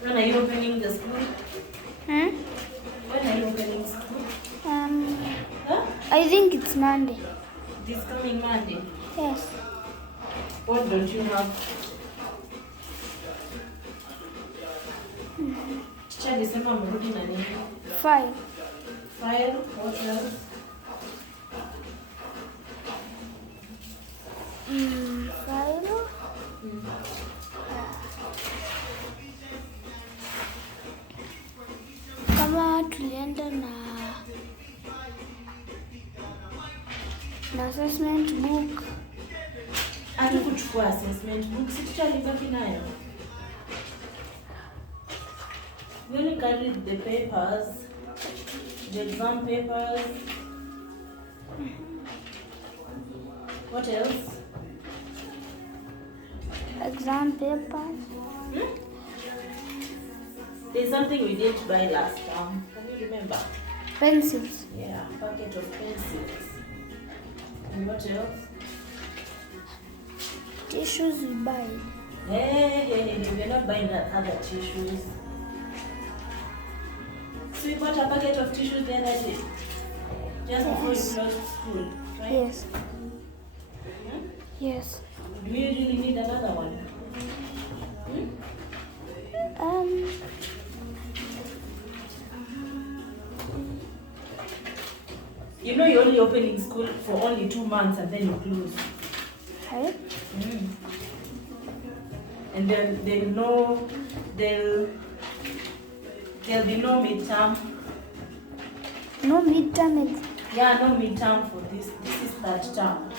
When are you opening the school? Hmm? When are you opening school? Huh? I think it's Monday. This coming Monday. Yes. What don't you have? Teacher alisema mrudi na nini? 5. File, what else? File. Kama tulienda na assessment book. Hatukuchukua assessment book, si teacher alibaki nayo. We only carried the papers, the exam papers. What else? Exam papers. There's something we didn't buy last time. Can you remember? Pencils. Yeah, packet of pencils. And what else? Tissues we buy. Hey, we're not buying other tissues. So you bought a packet of tissues the other day? Just before you closed school, right? Yes. Hmm? Yes. Do you really need another one? You know you're only opening school for only 2 months and then you close. Hey? And then there'll be no midterm. No midterm. Yeah, no midterm for this. This is third term.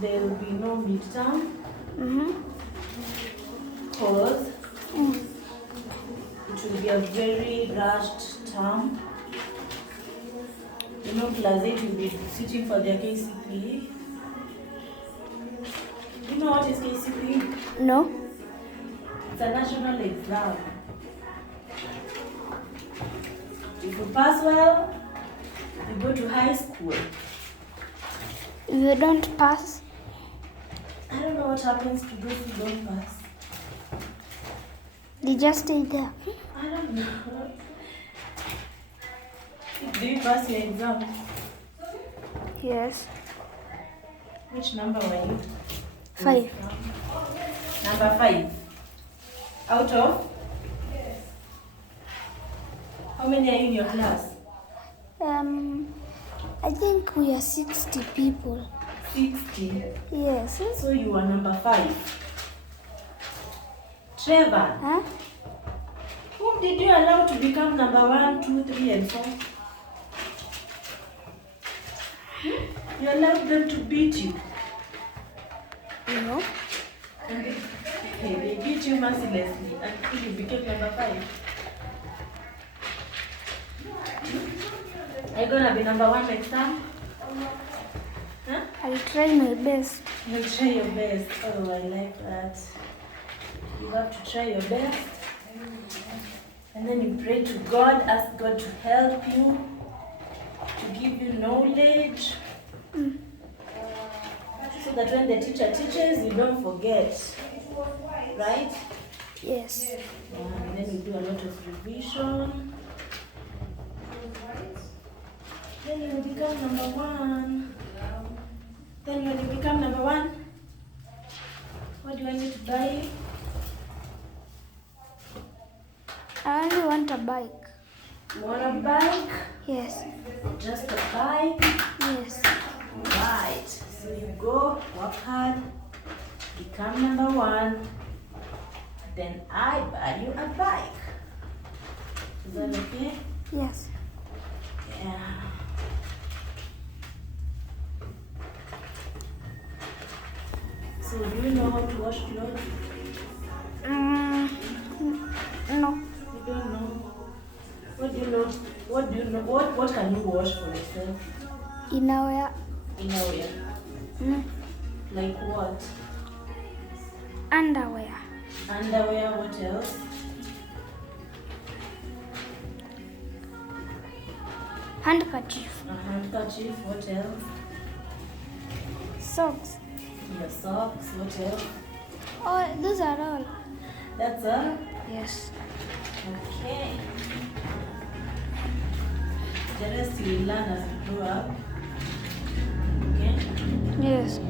There'll be no midterm. Because it will be a very rushed term. You know, class 8 will be sitting for their KCPE. Do you know what is KCPE? No. It's a national exam. If you pass well, you go to high school. If you don't pass, I don't know what happens to those who don't pass. they just stay there. I don't know. Do you pass your exam? Yes. Which number were you? 5. Number 5. Out of? How many are you in your class? I think we are 60 people. 60. Yes. So you are number 5. Trevor, Huh? whom did you allow to become number 1, 2, 3, and 4? You allowed them to beat you. No. And they beat you mercilessly until you became number 5. Are you gonna be number 1 next time? Huh? I'll try my best. You'll try your best. Oh, I like that. You have to try your best. And then you pray to God, ask God to help you, to give you knowledge. So that when the teacher teaches, you don't forget. Right? Yes. And then you do a lot of revision. Then you will become number 1. Then when you become number 1, what do I need to buy you? I only want a bike. You want a bike? Yes. Just a bike? Yes. Right. So you go, work hard, become number 1, then I buy you a bike. Is that okay? Yes. Yeah. So do you know how to wash clothes? No. You don't know. What do you know? What do you know? What can you wash for yourself? Inawea. Innerwear. Like what? Underwear. Underwear, what else? Handkerchief. A handkerchief, what else? Socks. Your socks, what else? Oh, those are all. That's all? Yes. Okay. The rest you will learn as you grow up. Okay? Yes.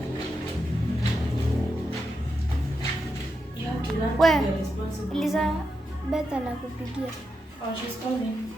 You have to learn to Where? be a responsible woman. Elizabeth anakupigia. Oh, she's calling.